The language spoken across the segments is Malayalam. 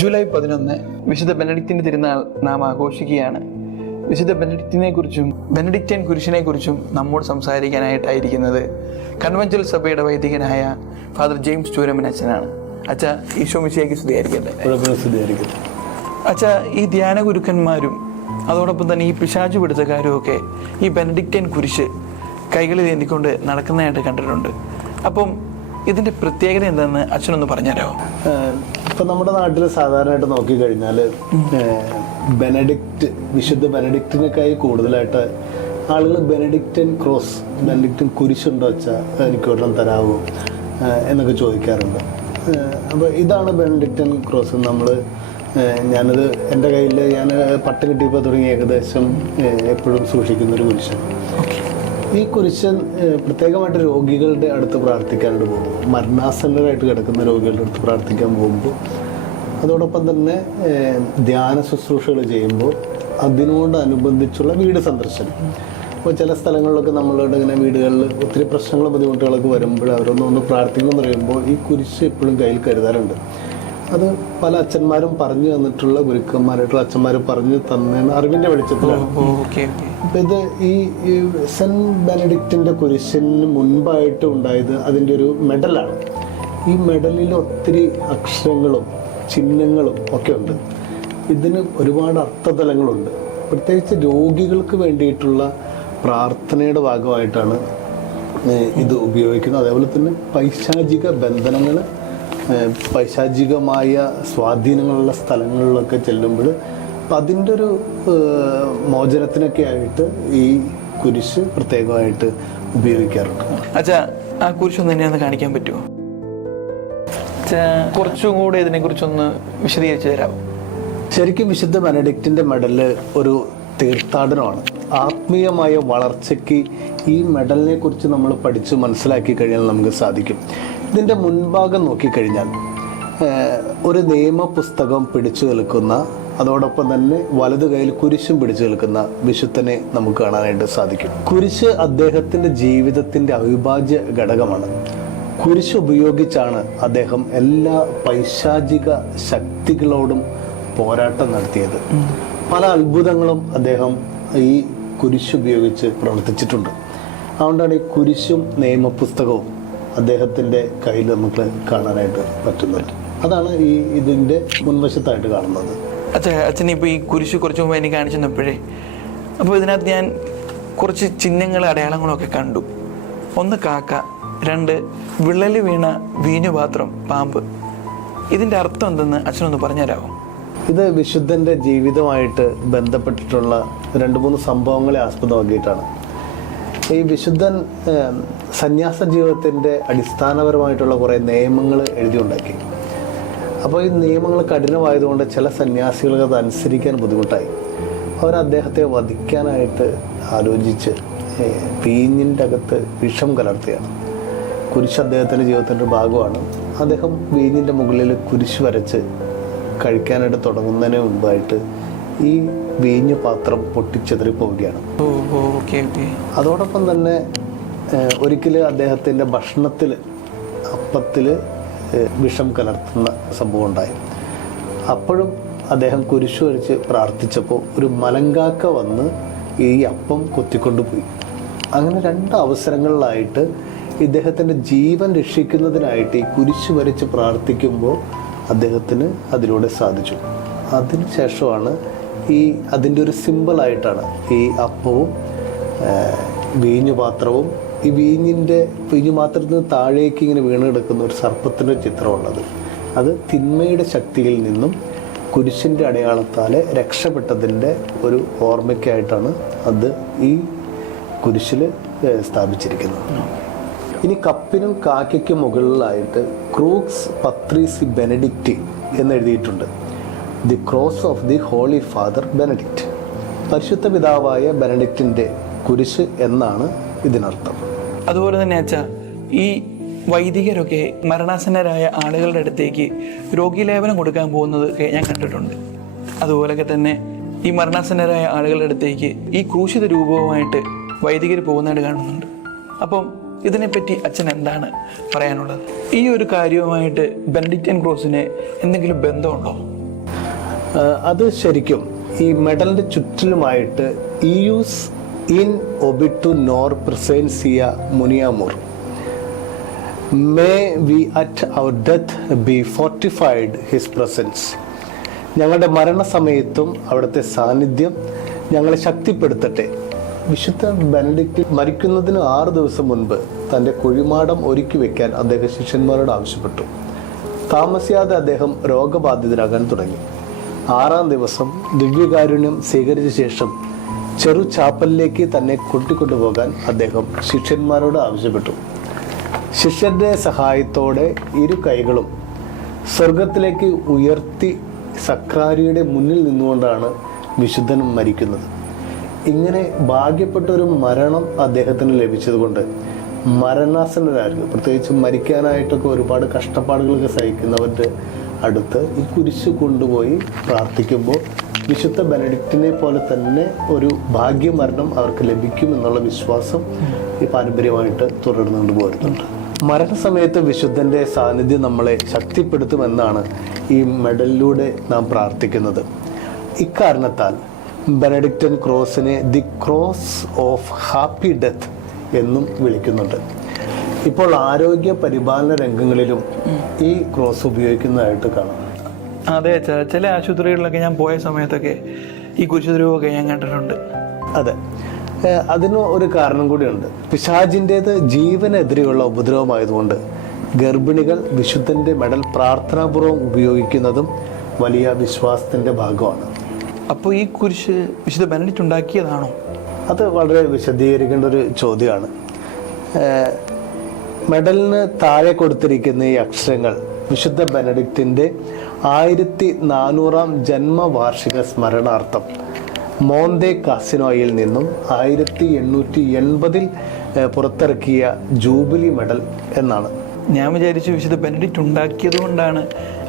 ജൂലൈ 11 വിശുദ്ധ ബെനഡിക്റ്റിന്റെ തിരുനാൾ നാം ആഘോഷിക്കുകയാണ്. വിശുദ്ധ ബെനഡിക്റ്റൻ കുരിശിനെ കുറിച്ചും നമ്മോട് സംസാരിക്കാനായിട്ടായിരിക്കുന്നത് കൺവെൻച്വൽ സഭയുടെ വൈദികനായ ഫാദർ ജെയിംസ് ചൂരമൻ അച്ഛനാണ്. അച്ഛാ, ഈശോ മിശിഹായ്ക്ക് സ്തുതിയായിരിക്കട്ടെ. അച്ഛാ, ഈ ധ്യാന ഗുരുക്കന്മാരും അതോടൊപ്പം തന്നെ ഈ പിശാചു പിടുത്തക്കാരും ഒക്കെ ഈ ബെനഡിക്റ്റൻ കുരിശ് കൈകളിൽ ഏന്തിക്കൊണ്ട് നടക്കുന്നതായിട്ട് കണ്ടിട്ടുണ്ട്. അപ്പം ഇതിന്റെ പ്രത്യേകത എന്താണെന്ന് അച്ഛനൊന്ന് പറഞ്ഞുതരാമോ? ഇപ്പം നമ്മുടെ നാട്ടിൽ സാധാരണയായിട്ട് നോക്കിക്കഴിഞ്ഞാൽ വിശുദ്ധ ബെനഡിക്റ്റിനേക്കായി കൂടുതലായിട്ട് ആളുകൾ ബെനഡിക്റ്റൻ ക്രോസ്, ബെനഡിക്റ്റൻ കുരിശുണ്ടോ വെച്ചാൽ എനിക്ക് ഒരെണ്ണം തരാമോ എന്നൊക്കെ ചോദിക്കാറുണ്ട്. അപ്പോൾ ഇതാണ് ബെനഡിക്റ്റൻ ക്രോസ്. ഞാനത് എൻ്റെ കയ്യിൽ ഞാൻ പട്ട് കിട്ടിയപ്പോൾ തുടങ്ങി ഏകദേശം എപ്പോഴും സൂക്ഷിക്കുന്നൊരു കുരിശൻ. ഈ കുരിശൻ പ്രത്യേകമായിട്ട് രോഗികളുടെ അടുത്ത് പ്രാർത്ഥിക്കാനായിട്ട് പോകുമ്പോൾ, മരണാസന്നരായിട്ട് കിടക്കുന്ന രോഗികളുടെ അടുത്ത് പ്രാർത്ഥിക്കാൻ പോകുമ്പോൾ, അതോടൊപ്പം തന്നെ ധ്യാന ശുശ്രൂഷകൾ ചെയ്യുമ്പോൾ അതിനോടനുബന്ധിച്ചുള്ള വീട് സന്ദർശനം. അപ്പോൾ ചില സ്ഥലങ്ങളിലൊക്കെ നമ്മളുടെ ഇങ്ങനെ വീടുകളിൽ ഒത്തിരി പ്രശ്നങ്ങളും ബുദ്ധിമുട്ടുകളൊക്കെ വരുമ്പോൾ അവരൊന്ന് പ്രാർത്ഥിക്കുമെന്ന് പറയുമ്പോൾ ഈ കുരിശ് എപ്പോഴും കയ്യിൽ കരുതാറുണ്ട്. അത് പല അച്ഛന്മാരും പറഞ്ഞു തന്നിട്ടുള്ള ഗുരുക്കന്മാരായിട്ടുള്ള അച്ഛന്മാർ പറഞ്ഞു തന്നെയാണ് അറിവിൻ്റെ വെളിച്ചത്തിലാണ്. അപ്പം ഇത് ഈ സെൻറ്റ് ബെനഡിക്റ്റിൻ്റെ കുരിശിന് മുൻപായിട്ട് ഉണ്ടായത് അതിൻ്റെ ഒരു മെഡലാണ്. ഈ മെഡലിൽ ഒത്തിരി അക്ഷരങ്ങളും ചിഹ്നങ്ങളും ഒക്കെ ഉണ്ട്. ഇതിന് ഒരുപാട് അർത്ഥതലങ്ങളുണ്ട്. പ്രത്യേകിച്ച് രോഗികൾക്ക് വേണ്ടിയിട്ടുള്ള പ്രാർത്ഥനയുടെ ഭാഗമായിട്ടാണ് ഇത് ഉപയോഗിക്കുന്നത്. അതേപോലെ തന്നെ പൈശാചിക ബന്ധനങ്ങൾ, പൈശാചികമായ സ്വാധീനങ്ങളുള്ള സ്ഥലങ്ങളിലൊക്കെ ചെല്ലുമ്പോൾ അപ്പം അതിൻ്റെ ഒരു മോചനത്തിനൊക്കെ ആയിട്ട് ഈ കുരിശ് പ്രത്യേകമായിട്ട് ഉപയോഗിക്കാറുണ്ട്. അച്ഛാ, ആ കുരിശൊന്ന് തന്നെയൊന്ന് കാണിക്കാൻ പറ്റുമോ? കുറച്ചും കൂടെ ഇതിനെക്കുറിച്ചൊന്ന് വിശദീകരിച്ച് തരാമോ? ശരിക്കും വിശുദ്ധ ബെനഡിക്റ്റിൻ്റെ മെഡല് ഒരു തീർത്ഥാടനമാണ്. ആത്മീയമായ വളർച്ചയ്ക്ക് ഈ മെഡലിനെ കുറിച്ച് നമ്മൾ പഠിച്ച് മനസ്സിലാക്കി കഴിഞ്ഞാൽ നമുക്ക് സാധിക്കും. ഇതിൻ്റെ മുൻഭാഗം നോക്കിക്കഴിഞ്ഞാൽ ഒരു നിയമപുസ്തകം പിടിച്ചു നിൽക്കുന്ന, അതോടൊപ്പം തന്നെ വലതു കയ്യിൽ കുരിശും പിടിച്ചു നിൽക്കുന്ന വിശുദ്ധനെ നമുക്ക് കാണാനായിട്ട് സാധിക്കും. കുരിശ് അദ്ദേഹത്തിൻ്റെ ജീവിതത്തിൻ്റെ അവിഭാജ്യ ഘടകമാണ്. കുരിശ് ഉപയോഗിച്ചാണ് അദ്ദേഹം എല്ലാ പൈശാചിക ശക്തികളോടും പോരാട്ടം നടത്തിയത്. പല അത്ഭുതങ്ങളും അദ്ദേഹം ഈ കുരിശ് ഉപയോഗിച്ച് പ്രവർത്തിച്ചിട്ടുണ്ട്. അതുകൊണ്ടാണ് ഈ കുരിശും നിയമപുസ്തകവും അദ്ദേഹത്തിൻ്റെ കയ്യിൽ നമുക്ക് കാണാനായിട്ട് പറ്റുന്നത്. അതാണ് ഇതിൻ്റെ മുൻവശത്തായിട്ട് കാണുന്നത്. അച്ഛൻ ഇപ്പോൾ ഈ കുരിശ് കുറച്ച് മുമ്പ് എനിക്ക് കാണിച്ചു തന്നപ്പോഴേ, അപ്പോൾ ഇതിനകത്ത് ഞാൻ കുറച്ച് ചിഹ്നങ്ങളും അടയാളങ്ങളൊക്കെ കണ്ടു. ഒന്ന് കാക്ക, 2 വിള്ളൽ വീണ വീഞ്ഞുപാത്രം, പാമ്പ്. ഇതിൻ്റെ അർത്ഥം എന്തെന്ന് അച്ഛനൊന്ന് പറഞ്ഞുതരാമോ? ഇത് വിശുദ്ധൻ്റെ ജീവിതമായിട്ട് ബന്ധപ്പെട്ടിട്ടുള്ള 2-3 സംഭവങ്ങളെ ആസ്പദമാക്കിയിട്ടാണ്. ഈ വിശുദ്ധൻ സന്യാസ ജീവിതത്തിൻ്റെ അടിസ്ഥാനപരമായിട്ടുള്ള കുറേ നിയമങ്ങൾ എഴുതിയുണ്ടാക്കി. അപ്പോൾ ഈ നിയമങ്ങൾ കഠിനമായതുകൊണ്ട് ചില സന്യാസികൾക്ക് അത് അനുസരിക്കാൻ ബുദ്ധിമുട്ടായി. അവർ അദ്ദേഹത്തെ വധിക്കാനായിട്ട് ആലോചിച്ച് വീഞ്ഞിൻ്റെ അകത്ത് വിഷം കലർത്തിയാണ്. കുരിശ് അദ്ദേഹത്തിൻ്റെ ജീവിതത്തിൻ്റെ ഭാഗമാണ്. അദ്ദേഹം വീഞ്ഞിൻ്റെ മുകളിൽ കുരിശ് വരച്ച് കഴിക്കാനായിട്ട് തുടങ്ങുന്നതിന് മുൻപായിട്ട് ഈ വീഞ്ഞു പാത്രം പൊട്ടിച്ചെതറിപ്പോവുകയാണ്. അതോടൊപ്പം തന്നെ ഒരിക്കൽ അദ്ദേഹത്തിൻ്റെ ഭക്ഷണത്തിൽ, അപ്പത്തിൽ വിഷം കലർത്തുന്ന സംഭവം ഉണ്ടായി. അപ്പോഴും അദ്ദേഹം കുരിശു വരച്ച് പ്രാർത്ഥിച്ചപ്പോൾ ഒരു മലങ്കാക്ക വന്ന് ഈ അപ്പം കൊത്തിക്കൊണ്ടുപോയി. അങ്ങനെ 2 അവസരങ്ങളിലായിട്ട് ഇദ്ദേഹത്തിൻ്റെ ജീവൻ രക്ഷിക്കുന്നതിനായിട്ട് ഈ കുരിശു വരച്ച് പ്രാർത്ഥിക്കുമ്പോൾ അദ്ദേഹത്തിന് അതിലൂടെ സാധിച്ചു. അതിനുശേഷമാണ് അതിൻ്റെ ഒരു സിമ്പിളായിട്ടാണ് ഈ അപ്പവും വീഞ്ഞുപാത്രവും, ഈ വീഞ്ഞുപാത്രത്തിൽ നിന്ന് താഴേക്ക് ഇങ്ങനെ വീണ് കിടക്കുന്ന ഒരു സർപ്പത്തിൻ്റെ ചിത്രമുള്ളത്. അത് തിന്മയുടെ ശക്തിയിൽ നിന്നും കുരിശിൻ്റെ അടയാളത്താൽ രക്ഷപ്പെട്ടതിൻ്റെ ഒരു ഓർമ്മയ്ക്കായിട്ടാണ് അത് ഈ കുരിശിൽ സ്ഥാപിച്ചിരിക്കുന്നത്. ഇനി കപ്പിനും കാക്കയ്ക്കും മുകളിലായിട്ട് ക്രൂക്സ് പത്രീസി ബെനഡിക്റ്റി എന്നെഴുതിയിട്ടുണ്ട്. The cross of the holy father Benedict, പരിശുദ്ധ പിതാവായ ബെനഡിക്റ്റിൻ്റെ കുരിശ് എന്നാണ് ഇതിനർത്ഥം. അതുപോലെ തന്നെ അച്ഛാ, ഈ വൈദികരൊക്കെ മരണാസന്നരായ ആളുകളുടെ അടുത്തേക്ക് രോഗീലേപനം കൊടുക്കാൻ പോകുന്നത് ഞാൻ കണ്ടിട്ടുണ്ട്. അതുപോലൊക്കെ തന്നെ ഈ മരണാസന്നരായ ആളുകളുടെ അടുത്തേക്ക് ഈ ക്രൂശിത രൂപവുമായിട്ട് വൈദികർ പോകുന്നതായിട്ട് കാണുന്നുണ്ട്. അപ്പം ഇതിനെപ്പറ്റി അച്ഛൻ എന്താണ് പറയാനുള്ളത്? ഈ ഒരു കാര്യവുമായിട്ട് ബെനഡിക്റ്റൻ ക്രോസിന് എന്തെങ്കിലും ബന്ധമുണ്ടോ? അത് ശരിക്കും ഈ മെഡലിന്റെ ചുറ്റിലുമായിട്ട് ഇയൂസ് ഇൻ ഒബിറ്റു നോർ പ്രസൻസിയ മുനിയാമൂർ may we at our death be fortified his presence. ഞങ്ങളുടെ മരണസമയത്തും അവിടുത്തെ സാന്നിധ്യം ഞങ്ങളെ ശക്തിപ്പെടുത്തട്ടെ. വിശുദ്ധ ബെനഡിക്റ്റ് മരിക്കുന്നതിന് 6 ദിവസം മുൻപ് തൻ്റെ കുഴിമാടം ഒരുക്കി വെക്കാൻ അദ്ദേഹം ശിഷ്യന്മാരോട് ആവശ്യപ്പെട്ടു. താമസിയാതെ അദ്ദേഹം രോഗബാധിതരാകാൻ തുടങ്ങി. 6-ാം ദിവസം ദിവ്യകാരുണ്യം സ്വീകരിച്ച ശേഷം ചെറു ചാപ്പലിലേക്ക് തന്നെ കൂട്ടിക്കൊണ്ടുപോകാൻ അദ്ദേഹം ശിഷ്യന്മാരോട് ആവശ്യപ്പെട്ടു. ശിഷ്യന്റെ സഹായത്തോടെ 2 കൈകളും സ്വർഗത്തിലേക്ക് ഉയർത്തി സക്രാരിയുടെ മുന്നിൽ നിന്നുകൊണ്ടാണ് വിശുദ്ധൻ മരിക്കുന്നത്. ഇങ്ങനെ ഭാഗ്യപ്പെട്ട ഒരു മരണം അദ്ദേഹത്തിന് ലഭിച്ചതുകൊണ്ട് മരണാസന്നരായിരുന്നു, പ്രത്യേകിച്ച് മരിക്കാനായിട്ടൊക്കെ ഒരുപാട് കഷ്ടപ്പാടുകളൊക്കെ സഹിക്കുന്നവരുടെ അടുത്ത് ഈ കുരിശ് കൊണ്ടുപോയി പ്രാർത്ഥിക്കുമ്പോൾ വിശുദ്ധ ബെനഡിക്റ്റിനെ പോലെ തന്നെ ഒരു ഭാഗ്യമരണം അവർക്ക് ലഭിക്കും എന്നുള്ള വിശ്വാസം ഈ പാരമ്പര്യമായിട്ട് തുടർന്നുകൊണ്ട് പോരുന്നുണ്ട്. മരണസമയത്ത് വിശുദ്ധന്റെ സാന്നിധ്യം നമ്മളെ ശക്തിപ്പെടുത്തുമെന്നാണ് ഈ മെഡലിലൂടെ നാം പ്രാർത്ഥിക്കുന്നത്. ഇക്കാരണത്താൽ ബെനഡിക്റ്റൻ ക്രോസിനെ the cross of happy death എന്നും വിളിക്കുന്നുണ്ട്. ഇപ്പോൾ ആരോഗ്യ പരിപാലന രംഗങ്ങളിലും ഈ ക്രോസ് ഉപയോഗിക്കുന്നതായിട്ട് കാണാം. അതെ, ചില ആശുപത്രികളിലൊക്കെ ഞാൻ പോയ സമയത്തൊക്കെ ഈ കുരിശുദ്രവമൊക്കെ ഞാൻ കണ്ടിട്ടുണ്ട്. അതെ, അതിന് ഒരു കാരണം കൂടിയുണ്ട്. പിശാചിൻ്റേത് ജീവനെതിരെയുള്ള ഉപദ്രവമായതുകൊണ്ട് ഗർഭിണികൾ വിശുദ്ധന്റെ മെഡൽ പ്രാർത്ഥനാപൂർവ്വം ഉപയോഗിക്കുന്നതും വലിയ വിശ്വാസത്തിന്റെ ഭാഗമാണ്. അപ്പോൾ ഈ കുരിശ് വിശുദ്ധ ബെനഡിക്റ്റ് ഉണ്ടാക്കിയതാണോ? അത് വളരെ വിശദീകരിക്കേണ്ട ഒരു ചോദ്യമാണ്. മെഡലിന് താഴെ കൊടുത്തിരിക്കുന്ന ഈ അക്ഷരങ്ങൾ വിശുദ്ധ ബെനഡിക്റ്റിന്റെ 1400-ാം ജന്മവാർഷിക സ്മരണാർത്ഥം മോന്തെ കാസിനോയിൽ നിന്നും 1880-ൽ പുറത്തിറക്കിയ ജൂബിലി മെഡൽ എന്നാണ്. ഞാൻ വിചാരിച്ചു വിശുദ്ധ ബെനഡിക്റ്റ് ഉണ്ടാക്കിയത് കൊണ്ടാണ്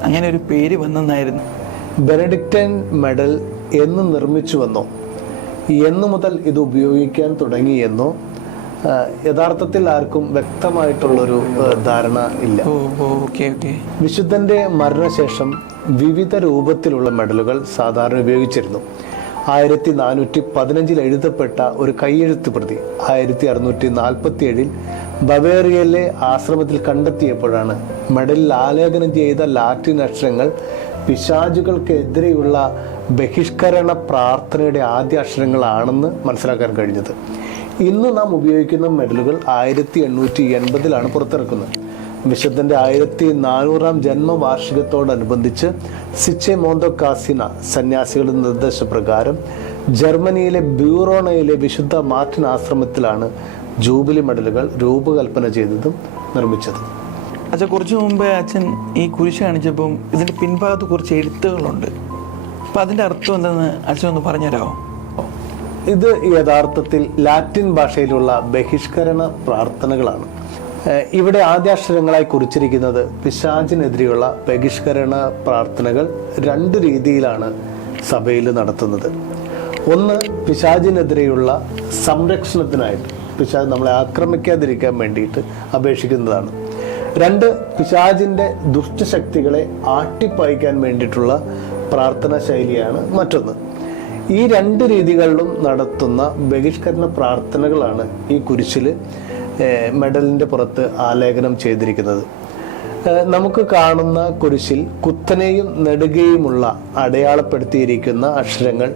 അങ്ങനെ ഒരു പേര് വന്നെന്നായിരുന്നു. ബെനഡിക്റ്റൻ മെഡൽ എന്ന് നിർമ്മിച്ചുവെന്നോ എന്നു മുതൽ ഇത് ഉപയോഗിക്കാൻ തുടങ്ങിയെന്നോ യഥാർത്ഥത്തിൽ ആർക്കും വ്യക്തമായിട്ടുള്ളൊരു ധാരണ ഇല്ല. വിശുദ്ധന്റെ മരണശേഷം വിവിധ രൂപത്തിലുള്ള മെഡലുകൾ സാധാരണ ഉപയോഗിച്ചിരുന്നു. 1415 എഴുതപ്പെട്ട ഒരു കൈയെഴുത്ത് പ്രതി 1647 ബവേറിയയിലെ ആശ്രമത്തിൽ കണ്ടെത്തിയപ്പോഴാണ് മെഡലിൽ ആലേഖനം ചെയ്ത ലാറ്റിൻ അക്ഷരങ്ങൾ പിശാചുകൾക്കെതിരെയുള്ള ബഹിഷ്കരണ പ്രാർത്ഥനയുടെ ആദ്യ അക്ഷരങ്ങളാണെന്ന് മനസ്സിലാക്കാൻ കഴിഞ്ഞത്. ഇന്ന് നാം ഉപയോഗിക്കുന്ന മെഡലുകൾ 1880-ലാണ് പുറത്തിറക്കുന്നത്. വിശുദ്ധന്റെ 1400-ാം ജന്മവാർഷികത്തോടനുബന്ധിച്ച് സിച്ചെ മോന്തോ കാസിന സന്യാസികളുടെ നിർദ്ദേശപ്രകാരം ജർമ്മനിയിലെ ബ്യൂറോണയിലെ വിശുദ്ധ മാർട്ടിൻ ആശ്രമത്തിലാണ് ജൂബിലി മെഡലുകൾ രൂപകൽപ്പന ചെയ്തതും നിർമ്മിച്ചതും. അച്ഛൻ കുറച്ചു മുമ്പേ അച്ഛൻ ഈ കുരിശ് കാണിച്ചപ്പം ഇതിന്റെ പിൻഭാഗത്ത് കുറച്ച് എഴുത്തുകളുണ്ട്. അപ്പം അതിന്റെ അർത്ഥം എന്തെന്ന് അച്ഛൻ ഒന്ന് പറഞ്ഞുതരാമോ? ഇത് യഥാർത്ഥത്തിൽ ലാറ്റിൻ ഭാഷയിലുള്ള ബഹിഷ്കരണ പ്രാർത്ഥനകളാണ്. ഇവിടെ ആദ്യാക്ഷരങ്ങളായി കുറിച്ചിരിക്കുന്നത് പിശാചിനെതിരെയുള്ള ബഹിഷ്കരണ പ്രാർത്ഥനകൾ 2 രീതിയിലാണ് സഭയിൽ നടത്തുന്നത്. ഒന്ന്, പിശാചിനെതിരെയുള്ള സംരക്ഷണത്തിനായിട്ട്, പിശാച് നമ്മളെ ആക്രമിക്കാതിരിക്കാൻ വേണ്ടിയിട്ട് അപേക്ഷിക്കുന്നതാണ്. 2, പിശാചിൻ്റെ ദുഷ്ടശക്തികളെ ആട്ടിപ്പായിക്കാൻ വേണ്ടിയിട്ടുള്ള പ്രാർത്ഥനാ ശൈലിയാണ് മറ്റൊന്ന്. ഈ 2 രീതികളിലും നടത്തുന്ന ബഹിഷ്കരണ പ്രാർത്ഥനകളാണ് ഈ കുരിശിൽ മെഡലിൻ്റെ പുറത്ത് ആലേഖനം ചെയ്തിരിക്കുന്നത്. നമുക്ക് കാണുന്ന കുരിശിൽ കുത്തനെയും നെടുകയുമുള്ള അടയാളപ്പെടുത്തിയിരിക്കുന്ന അക്ഷരങ്ങൾ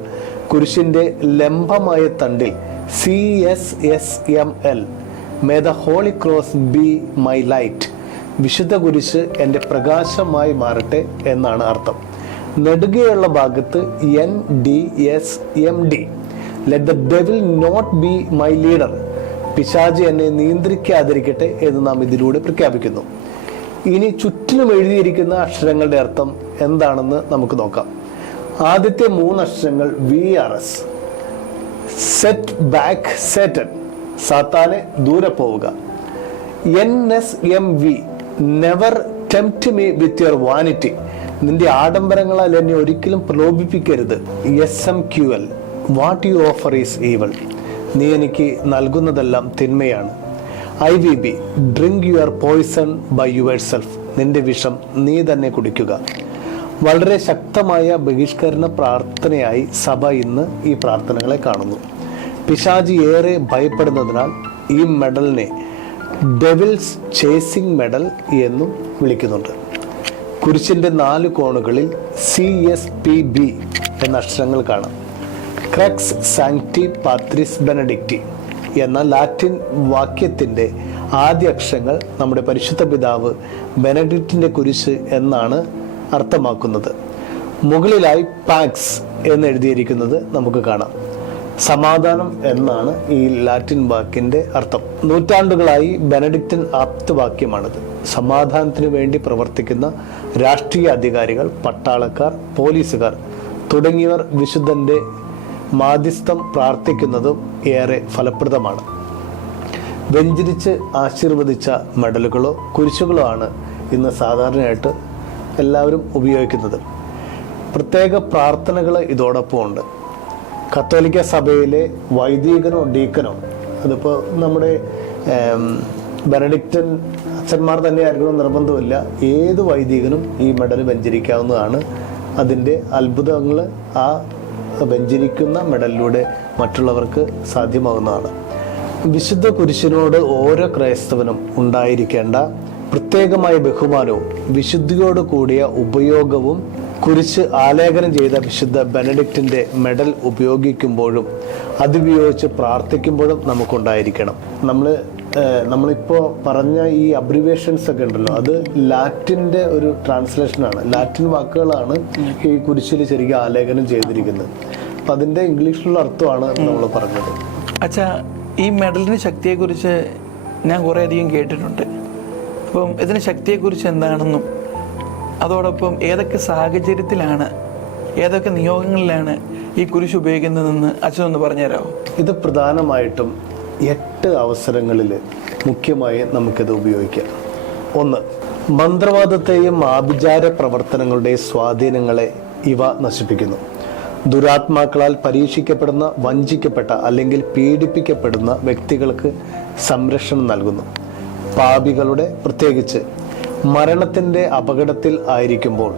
കുരിശിൻ്റെ ലംബമായ തണ്ടിൽ CSSML may the holy cross be my light, വിശുദ്ധ കുരിശ് എൻ്റെ പ്രകാശമായി മാറട്ടെ എന്നാണ് അർത്ഥം. നെടുകയുള്ള ഭാഗത്ത് NDSMD let the devil not be my leader, പിശാച് എന്നെ നിയന്ത്രിക്കാതിരിക്കട്ടെ എന്ന് നാം ഇതിലൂടെ പ്രഖ്യാപിക്കുന്നു. ഇനി ചുറ്റിലും എഴുതിയിരിക്കുന്ന അക്ഷരങ്ങളുടെ അർത്ഥം എന്താണെന്ന് നമുക്ക് നോക്കാം. ആദ്യത്തെ 3 അക്ഷരങ്ങൾ VRS, സെറ്റ് ബാക്ക് സേറ്റൻ, സാത്താനെ ദൂരെ പോവുക. NSMV, never tempt me with your vanity, നിന്റെ ആഡംബരങ്ങളാൽ എന്നെ ഒരിക്കലും പ്രലോഭിപ്പിക്കരുത്. SMQL, what you offer is evil, നീ എനിക്ക് നൽകുന്നതെല്ലാം തിന്മയാണ്. IVB, drink your poison by yourself, നിന്റെ വിഷം നീ തന്നെ കുടിക്കുക. വളരെ ശക്തമായ ബഹിഷ്കരണ പ്രാർത്ഥനയായി സഭ ഇന്ന് ഈ പ്രാർത്ഥനകളെ കാണുന്നു. പിശാചി ഏറെ ഭയപ്പെടുന്നതിനാൽ ഈ മെഡലിനെ ഡെവിൾസ് ചേസിംഗ് മെഡൽ എന്നും വിളിക്കുന്നുണ്ട്. കുരിശിന്റെ 4 കോണുകളിൽ CSPB എന്ന അക്ഷരങ്ങൾ കാണാം. ക്രക്സ് സാങ്ക്ടി പാത്രിസ് ബെനഡിക്റ്റി എന്ന ലാറ്റിൻ വാക്യത്തിന്റെ ആദ്യ അക്ഷരങ്ങൾ നമ്മുടെ പരിശുദ്ധ പിതാവ് ബെനഡിക്റ്റിന്റെ കുരിശ് എന്നാണ് അർത്ഥമാക്കുന്നത്. മുകളിലായി പാക്സ് എന്ന് എഴുതിയിരിക്കുന്നത് നമുക്ക് കാണാം. സമാധാനം എന്നാണ് ഈ ലാറ്റിൻ വാക്കിന്റെ അർത്ഥം. നൂറ്റാണ്ടുകളായി ബെനഡിക്റ്റൻ ആപ്തവാക്യമാണിത്. സമാധാനത്തിന് വേണ്ടി പ്രവർത്തിക്കുന്ന രാഷ്ട്രീയ അധികാരികൾ, പട്ടാളക്കാർ, പോലീസുകാർ തുടങ്ങിയവർ വിശുദ്ധന്റെ മാധ്യസ്ഥം പ്രാർത്ഥിക്കുന്നതും ഏറെ ഫലപ്രദമാണ്. വെഞ്ചരിച്ച് ആശീർവദിച്ച മെഡലുകളോ കുരിശുകളോ ആണ് ഇന്ന് സാധാരണയായിട്ട് എല്ലാവരും ഉപയോഗിക്കുന്നത്. പ്രത്യേക പ്രാർത്ഥനകൾ ഇതോടൊപ്പം ഉണ്ട്. കത്തോലിക്ക സഭയിലെ വൈദികനോ ഡീക്കനോ, അതിപ്പോൾ നമ്മുടെ ബെനഡിക്റ്റൻ അച്ഛന്മാർ തന്നെ ആയിരിക്കണം നിർബന്ധമില്ല, ഏത് വൈദികനും ഈ മെഡൽ വെഞ്ചരിക്കാവുന്നതാണ്. അതിൻ്റെ അത്ഭുതങ്ങൾ ആ വെഞ്ചരിക്കുന്ന മെഡലിലൂടെ മറ്റുള്ളവർക്ക് സാധ്യമാകുന്നതാണ്. വിശുദ്ധ കുരിശിനോട് ഓരോ ക്രൈസ്തവനും ഉണ്ടായിരിക്കേണ്ട പ്രത്യേകമായ ബഹുമാനവും വിശുദ്ധിയോട് കൂടിയ ഉപയോഗവും കുരിശ് ആലേഖനം ചെയ്ത വിശുദ്ധ ബെനഡിക്റ്റിന്റെ മെഡൽ ഉപയോഗിക്കുമ്പോഴും അതുപയോഗിച്ച് പ്രാർത്ഥിക്കുമ്പോഴും നമുക്കുണ്ടായിരിക്കണം. നമ്മളിപ്പോൾ പറഞ്ഞ ഈ അബ്രിവേഷൻസ് ഒക്കെ ഉണ്ടല്ലോ, അത് ലാറ്റിൻ്റെ ഒരു ട്രാൻസ്ലേഷനാണ്. ലാറ്റിൻ വാക്കുകളാണ് ഈ കുരിശിൽ ശരിക്കും ആലേഖനം ചെയ്തിരിക്കുന്നത്. അപ്പം അതിൻ്റെ ഇംഗ്ലീഷിലുള്ള അർത്ഥമാണ് നമ്മൾ പറഞ്ഞത്. അച്ഛാ, ഈ മെഡലിൻ്റെ ശക്തിയെക്കുറിച്ച് ഞാൻ കുറേയധികം കേട്ടിട്ടുണ്ട്. അപ്പം ഇതിൻ്റെ ശക്തിയെക്കുറിച്ച് എന്താണെന്നും അതോടൊപ്പം ഏതൊക്കെ സാഹചര്യത്തിലാണ്, ഏതൊക്കെ നിയോഗങ്ങളിലാണ് ഈ കുരിശ് ഉപയോഗിക്കുന്നതെന്ന് അച്ഛനൊന്ന് പറഞ്ഞുതരാമോ? ഇത് പ്രധാനമായിട്ടും 8 അവസരങ്ങളിൽ മുഖ്യമായി നമുക്കിത് ഉപയോഗിക്കാം. 1. മന്ത്രവാദത്തെയും ആഭിചാര പ്രവർത്തനങ്ങളുടെയും സ്വാധീനങ്ങളെ ഇവ നശിപ്പിക്കുന്നു. ദുരാത്മാക്കളാൽ പരീക്ഷിക്കപ്പെടുന്ന, വഞ്ചിക്കപ്പെട്ട അല്ലെങ്കിൽ പീഡിപ്പിക്കപ്പെടുന്ന വ്യക്തികൾക്ക് സംരക്ഷണം നൽകുന്നു. പാപികളുടെ, പ്രത്യേകിച്ച് മരണത്തിൻ്റെ അപകടത്തിൽ ആയിരിക്കുമ്പോൾ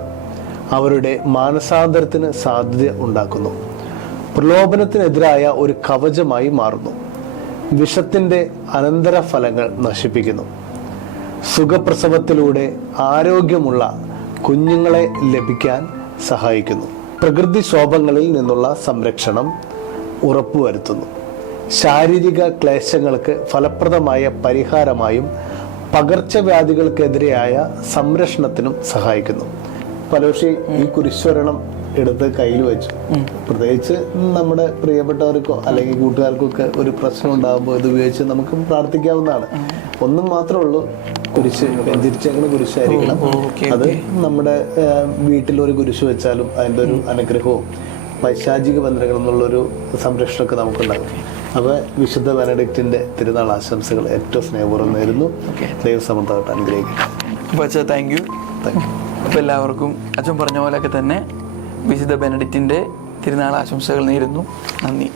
അവരുടെ മാനസാന്തരത്തിന് സാധ്യത ഉണ്ടാക്കുന്നു. പ്രലോഭനത്തിനെതിരായ ഒരു കവചമായി മാറുന്നു. വിഷത്തിൻ്റെ അനന്തരഫലങ്ങൾ നശിപ്പിക്കുന്നു. സുഖപ്രസവത്തിലൂടെ ആരോഗ്യമുള്ള കുഞ്ഞുങ്ങളെ ലഭിക്കാൻ സഹായിക്കുന്നു. പ്രകൃതിക്ഷോഭങ്ങളിൽ നിന്നുള്ള സംരക്ഷണം ഉറപ്പുവരുത്തുന്നു. ശാരീരിക ക്ലേശങ്ങൾക്ക് ഫലപ്രദമായ പരിഹാരമായും പകർച്ചവ്യാധികൾക്കെതിരെയായ സംരക്ഷണത്തിനും സഹായിക്കുന്നു. പലോഷി ഈ കുരിശൊരെണ്ണം എടുത്ത് കയ്യിൽ വെച്ചു, പ്രത്യേകിച്ച് നമ്മുടെ പ്രിയപ്പെട്ടവർക്കോ അല്ലെങ്കിൽ കൂട്ടുകാർക്കൊക്കെ ഒരു പ്രശ്നം ഉണ്ടാകുമ്പോൾ ഇത് ഉപയോഗിച്ച് നമുക്ക് പ്രാർത്ഥിക്കാവുന്നതാണ്. ഒന്നും മാത്രമേ ഉള്ളൂ, കുരിശ് വെഞ്ചരിച്ചേക്കുന്ന കുരിശായിരിക്കണം. അത് നമ്മുടെ വീട്ടിലൊരു കുരിശ് വെച്ചാലും അതിൻ്റെ ഒരു അനുഗ്രഹവും പൈശാചിക ബന്ധനങ്ങളിൽ നിന്നുള്ളൊരു സംരക്ഷണമൊക്കെ നമുക്കുണ്ടാകും. അപ്പോൾ വിശുദ്ധ ബെനഡിക്റ്റിന്റെ തിരുനാൾ ആശംസകൾ ഏറ്റവും സ്നേഹപൂർവ്വം നേരുന്നു. ദൈവസമൃദ്ധമായിട്ട് അനുഗ്രഹിക്കും. അപ്പോൾ അച്ഛാ, താങ്ക് യു. അപ്പോൾ എല്ലാവർക്കും അച്ഛൻ പറഞ്ഞ പോലെയൊക്കെ തന്നെ വിശുദ്ധ ബെനഡിക്റ്റിന്റെ തിരുനാൾ ആശംസകൾ നേരുന്നു. നന്ദി.